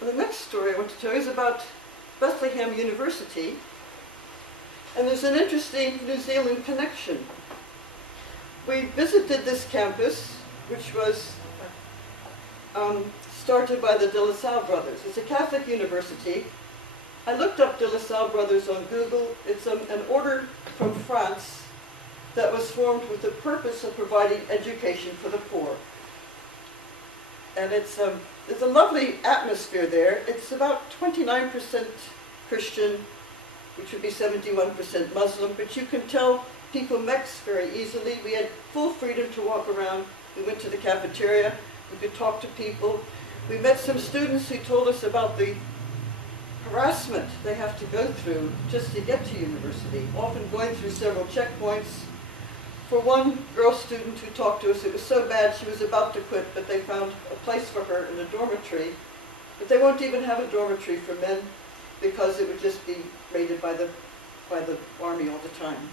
The next story I want to tell you is about Bethlehem University. And there's an interesting New Zealand connection. We visited this campus, which was started by the De La Salle brothers. It's a Catholic university. I looked up De La Salle brothers on Google. It's an order from France that was formed with the purpose of providing education for the poor. And it's a lovely atmosphere there. It's about 29% Christian, which would be 71% Muslim, but you can tell people mix very easily. We had full freedom to walk around. We went to the cafeteria. We could talk to people. We met some students who told us about the harassment they have to go through just to get to university, often going through several checkpoints. For one girl student who talked to us, it was so bad she was about to quit, but they found a place for her in a dormitory. But they won't even have a dormitory for men because it would just be raided by the army all the time.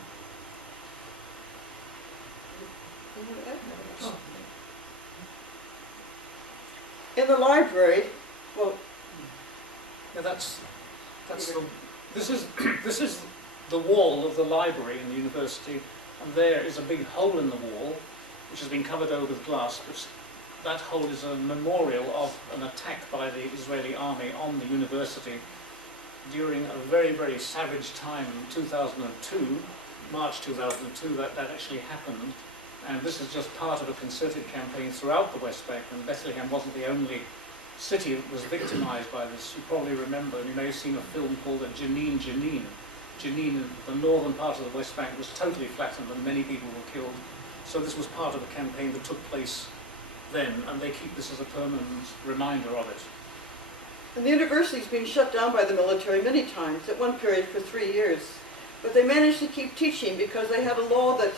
In the library, well, yeah, this is the wall of the library in the university, and there is a big hole in the wall, which has been covered over with glass. That hole is a memorial of an attack by the Israeli army on the university during a very, very savage time in 2002, March 2002, that actually happened. And this is just part of a concerted campaign throughout the West Bank, and Bethlehem wasn't the only city that was victimized by this. You probably remember, and you may have seen a film called Jenin, Jenin. Jenin, the northern part of the West Bank, was totally flattened and many people were killed. So this was part of a campaign that took place then, and they keep this as a permanent reminder of it. And the university's been shut down by the military many times, at one period for 3 years. But they managed to keep teaching because they had a law that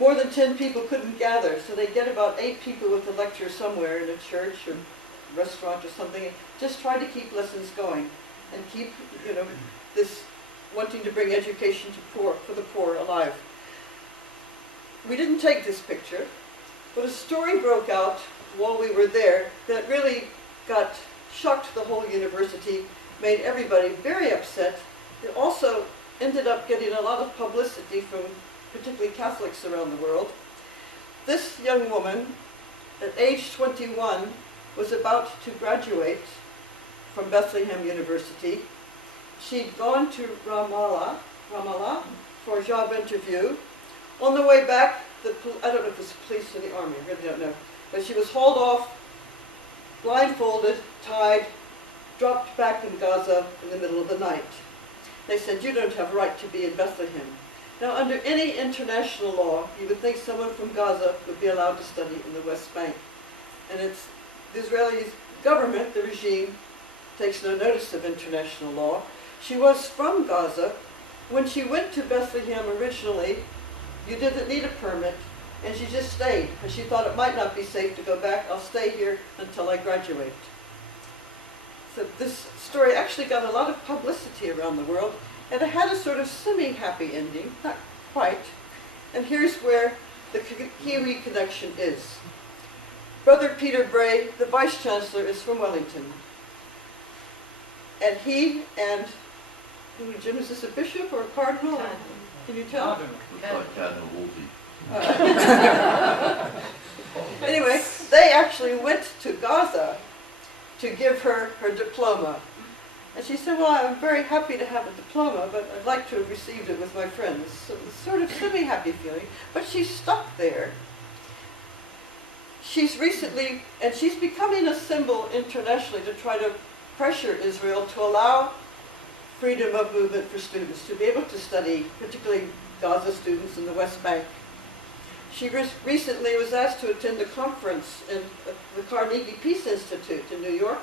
more than 10 people couldn't gather, so they'd get about 8 people with a lecture somewhere in a church or restaurant or something, and just try to keep lessons going and keep, this wanting to bring education to for the poor alive. We didn't take this picture, but a story broke out while we were there that really shocked the whole university, made everybody very upset. It also ended up getting a lot of publicity from particularly Catholics around the world. This young woman, at age 21, was about to graduate from Bethlehem University. She'd gone to Ramallah for a job interview. On the way back, I don't know if it was police or the army, I really don't know, but she was hauled off, blindfolded, tied, dropped back in Gaza in the middle of the night. They said, "You don't have a right to be in Bethlehem." Now, under any international law, you would think someone from Gaza would be allowed to study in the West Bank. And it's the Israeli government, the regime, takes no notice of international law. She was from Gaza. When she went to Bethlehem originally, you didn't need a permit, and she just stayed, because she thought it might not be safe to go back. I'll stay here until I graduate. So this story actually got a lot of publicity around the world, and it had a sort of semi-happy ending, not quite. And here's where the Kiwi connection is. Brother Peter Bray, the Vice-Chancellor, is from Wellington. And he and, Jim, is this a bishop or a cardinal? Can you tell? Cardinal Wolsey. Anyway, they actually went to Gaza to give her her diploma. And she said, "Well, I'm very happy to have a diploma, but I'd like to have received it with my friends." So it's sort of semi-happy feeling, but she's stuck there. She's becoming a symbol internationally to try to pressure Israel to allow freedom of movement for students, to be able to study, particularly Gaza students in the West Bank. She recently was asked to attend a conference in the Carnegie Peace Institute in New York.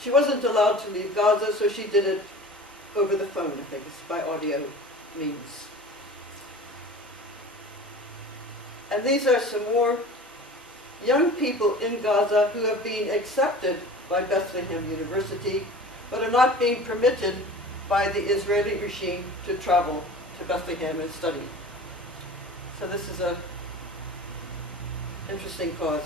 She wasn't allowed to leave Gaza, so she did it over the phone, I think, it's by audio means. And these are some more young people in Gaza who have been accepted by Bethlehem University, but are not being permitted by the Israeli regime to travel to Bethlehem and study. So this is an interesting cause.